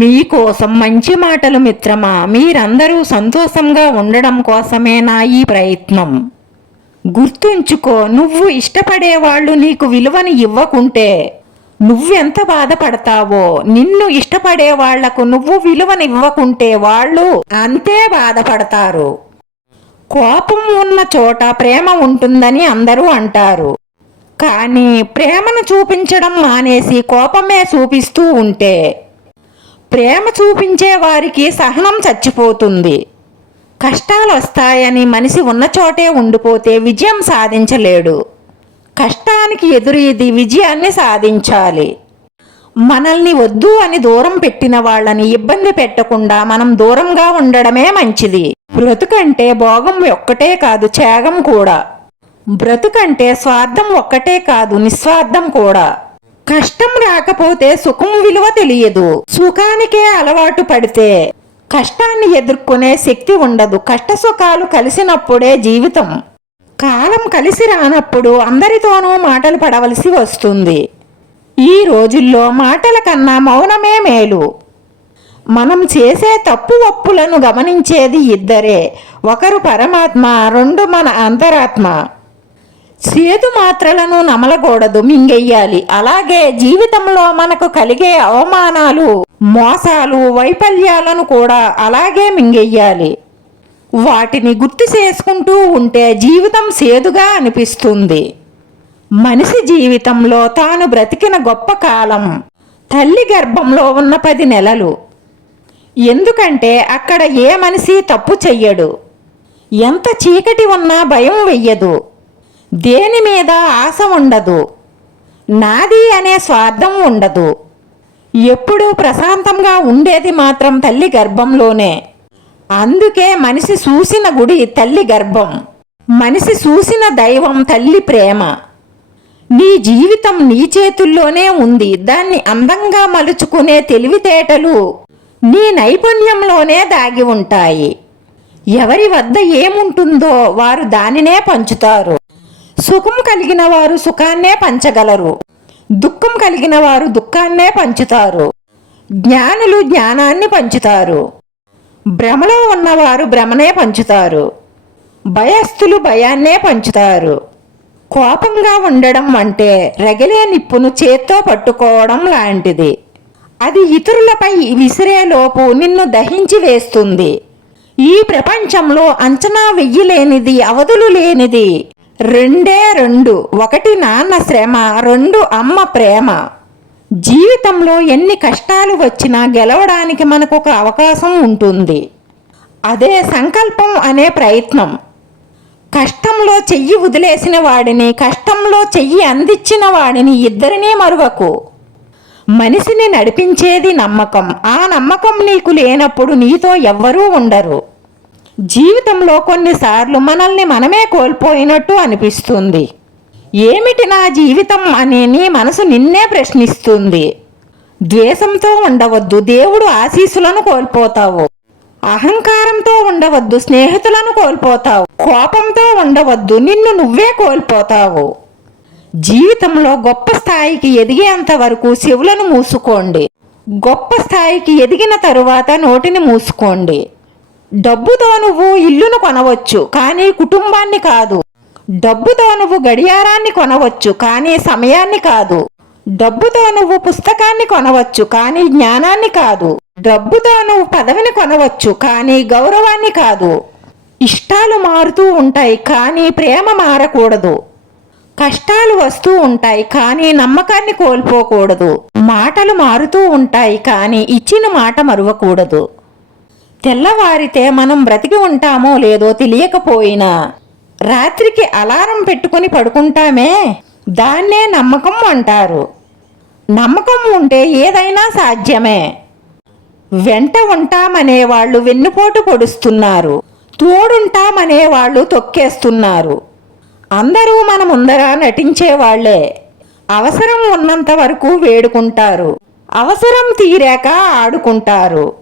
మీకోసం మంచి మాటలు మిత్రమా మీరందరూ సంతోషంగా ఉండడం కోసమే నా ఈ ప్రయత్నం. గుర్తుంచుకో నువ్వు ఇష్టపడే వాళ్ళు నీకు విలువను ఇవ్వకుంటే నువ్వెంత బాధపడతావో నిన్ను ఇష్టపడే వాళ్ళకు నువ్వు విలువనివ్వకుంటే వాళ్ళు అంతే బాధపడతారు. కోపం ఉన్న చోట ప్రేమ ఉంటుందని అందరూ అంటారు. కానీ ప్రేమను చూపించడం మానేసి కోపమే చూపిస్తూ ఉంటే ప్రేమ చూపించే వారికి సహనం చచ్చిపోతుంది. కష్టాలు వస్తాయని మనిషి ఉన్న చోటే ఉండిపోతే విజయం సాధించలేడు. కష్టానికి ఎదురీది విజయాన్ని సాధించాలి. మనల్ని వద్దు అని దూరం పెట్టిన వాళ్ళని ఇబ్బంది పెట్టకుండా మనం దూరంగా ఉండడమే మంచిది. బ్రతుకంటే భోగం ఒక్కటే కాదు త్యాగం కూడా. బ్రతుకంటే స్వార్థం ఒక్కటే కాదు నిస్వార్థం కూడా. కష్టం రాకపోతే సుఖం విలువ తెలియదు. సుఖానికే అలవాటు పడితే కష్టాన్ని ఎదుర్కొనే శక్తి ఉండదు. కష్ట సుఖాలు కలిసినప్పుడే జీవితం. కాలం కలిసి రానప్పుడు అందరితోనూ మాటలు పడవలసి వస్తుంది. ఈ రోజుల్లో మాటల కన్నా మౌనమే మేలు. మనం చేసే తప్పు ఒప్పులను గమనించేది ఇద్దరే. ఒకరు పరమాత్మ రెండు మన అంతరాత్మ. చేదు మాత్రలను నమలకూడదు మింగెయ్యాలి అలాగే జీవితంలో మనకు కలిగే అవమానాలు మోసాలు వైఫల్యాలను కూడా అలాగే మింగెయ్యాలి వాటిని గుర్తు చేసుకుంటూ ఉంటే జీవితం సేదుగా అనిపిస్తుంది. మనిషి జీవితంలో తాను బ్రతికిన గొప్ప కాలం తల్లి గర్భంలో ఉన్న పది నెలలు. ఎందుకంటే అక్కడ ఏ మనిషి తప్పు చెయ్యడు. ఎంత చీకటి ఉన్నా భయం వెయ్యదు. దేని మీద ఆశ ఉండదు? నాది అనే స్వార్థం ఉండదు. ఎప్పుడూ ప్రశాంతంగా ఉండేది మాత్రం తల్లి గర్భంలోనే. అందుకే మనిషి చూసిన గుడి తల్లి గర్భం. మనిషి చూసిన దైవం తల్లి ప్రేమ. నీ జీవితం నీ చేతుల్లోనే ఉంది. దాన్ని అందంగా మలుచుకునే తెలివితేటలు నీ నైపుణ్యంలోనే దాగి ఉంటాయి. ఎవరి వద్ద ఏముంటుందో వారు దానినే పంచుతారు. సుఖం కలిగిన వారు సుఖాన్నే పంచగలరు. దుఃఖం కలిగిన వారు దుఃఖాన్నే పంచుతారు. జ్ఞానులు జ్ఞానాన్ని పంచుతారు. భ్రమలో ఉన్నవారు భ్రమనే పంచుతారు. భయస్థులు భయాన్నే పంచుతారు. కోపంగా ఉండడం అంటే రగిలే నిప్పును చేత్తో పట్టుకోవడం లాంటిది. అది ఇతరులపై విసిరేలోపు నిన్ను దహించి వేస్తుంది. ఈ ప్రపంచంలో అంచనా వెయ్యలేనిది అవధులు లేనిది. రెండే రెండు. ఒకటి నాన్న శ్రమ రెండు అమ్మ ప్రేమ. జీవితంలో ఎన్ని కష్టాలు వచ్చినా గెలవడానికి మనకు ఒక అవకాశం ఉంటుంది. అదే సంకల్పం అనే ప్రయత్నం. కష్టంలో చెయ్యి వదిలేసిన వాడిని కష్టంలో చెయ్యి అందించిన వాడిని ఇద్దరినీ మరువకు. మనిషిని నడిపించేది నమ్మకం. ఆ నమ్మకం నీకు లేనప్పుడు నీతో ఎవ్వరూ ఉండరు. జీవితంలో కొన్నిసార్లు మనల్ని మనమే కోల్పోయినట్టు అనిపిస్తుంది. ఏమిటి నా జీవితం అని నీ మనసు నిన్నే ప్రశ్నిస్తుంది. ద్వేషంతో ఉండవద్దు దేవుడు ఆశీస్సులను కోల్పోతావు. అహంకారంతో ఉండవద్దు స్నేహితులను కోల్పోతావు. కోపంతో ఉండవద్దు నిన్ను నువ్వే కోల్పోతావు. జీవితంలో గొప్ప స్థాయికి ఎదిగేంత వరకు చెవులను మూసుకోండి. గొప్ప స్థాయికి ఎదిగిన తరువాత నోటిని మూసుకోండి. డబ్బుతో నువ్వు ఇల్లును కొనవచ్చు కానీ కుటుంబాన్ని కాదు. డబ్బుతో నువ్వు గడియారాన్ని కొనవచ్చు కానీ సమయాన్ని కాదు. డబ్బుతో నువ్వు పుస్తకాన్ని కొనవచ్చు కానీ జ్ఞానాన్ని కాదు. డబ్బుతో నువ్వు పదవిని కొనవచ్చు కానీ గౌరవాన్ని కాదు. ఇష్టాలు మారుతూ ఉంటాయి కానీ ప్రేమ మారకూడదు. కష్టాలు వస్తూ ఉంటాయి కానీ నమ్మకాన్ని కోల్పోకూడదు. మాటలు మారుతూ ఉంటాయి కానీ ఇచ్చిన మాట మరువకూడదు. తెల్లవారితే మనం బ్రతికి ఉంటామో లేదో తెలియకపోయినా రాత్రికి అలారం పెట్టుకుని పడుకుంటామే. దాన్నే నమ్మకం అంటారు. నమ్మకం ఉంటే ఏదైనా సాధ్యమే. వెంట ఉంటామనే వాళ్ళు వెన్నుపోటు పొడుస్తున్నారు. తోడుంటామనే వాళ్ళు తొక్కేస్తున్నారు. అందరూ మన ముందర నటించేవాళ్ళే అవసరం ఉన్నంత వరకు వేడుకుంటారు. అవసరం తీరాక ఆడుకుంటారు.